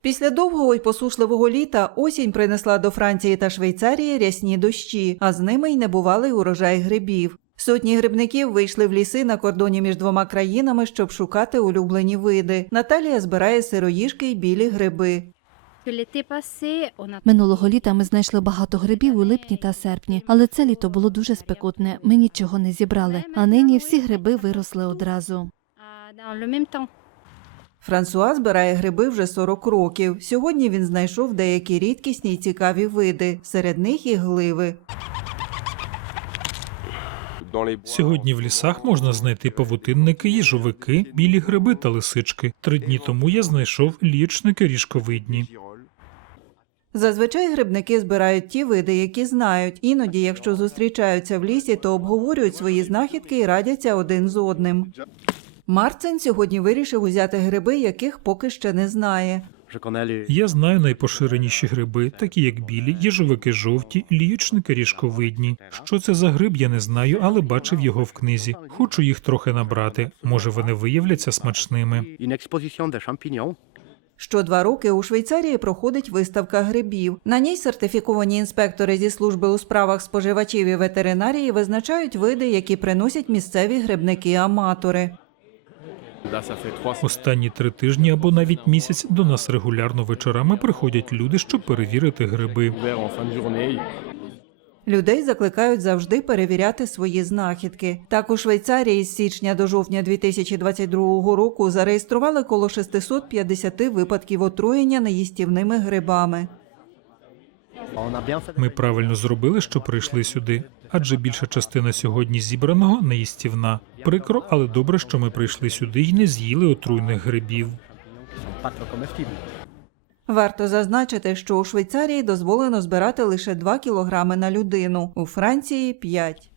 Після довгого й посушливого літа осінь принесла до Франції та Швейцарії рясні дощі, а з ними й небувалий урожай грибів. Сотні грибників вийшли в ліси на кордоні між двома країнами, щоб шукати улюблені види. Наталія збирає сироїжки й білі гриби. Минулого літа ми знайшли багато грибів у липні та серпні, але це літо було дуже спекотне. Ми нічого не зібрали. А нині всі гриби виросли одразу. Франсуа збирає гриби вже 40 років. Сьогодні він знайшов деякі рідкісні й цікаві види, серед них і гливи. Сьогодні в лісах можна знайти павутинники, їжовики, білі гриби та лисички. Три дні тому я знайшов лічники ріжковидні. Зазвичай грибники збирають ті види, які знають. Іноді, якщо зустрічаються в лісі, то обговорюють свої знахідки і радяться один з одним. Марцин сьогодні вирішив узяти гриби, яких поки ще не знає. Я знаю найпоширеніші гриби, такі як білі, їжовики жовті, лічники ріжковидні. Що це за гриб, я не знаю, але бачив його в книзі. Хочу їх трохи набрати. Може, вони виявляться смачними. Що два роки у Швейцарії проходить виставка грибів. На ній сертифіковані інспектори зі служби у справах споживачів і ветеринарії визначають види, які приносять місцеві грибники-аматори. Останні три тижні або навіть місяць до нас регулярно вечорами приходять люди, щоб перевірити гриби. Людей закликають завжди перевіряти свої знахідки. Так у Швейцарії з січня до жовтня 2022 року зареєстрували коло 650 випадків отруєння неїстівними грибами. Ми правильно зробили, що прийшли сюди, адже більша частина сьогодні зібраного неїстівна. Прикро, але добре, що ми прийшли сюди і не з'їли отруйних грибів. Варто зазначити, що у Швейцарії дозволено збирати лише 2 кілограми на людину, у Франції 5.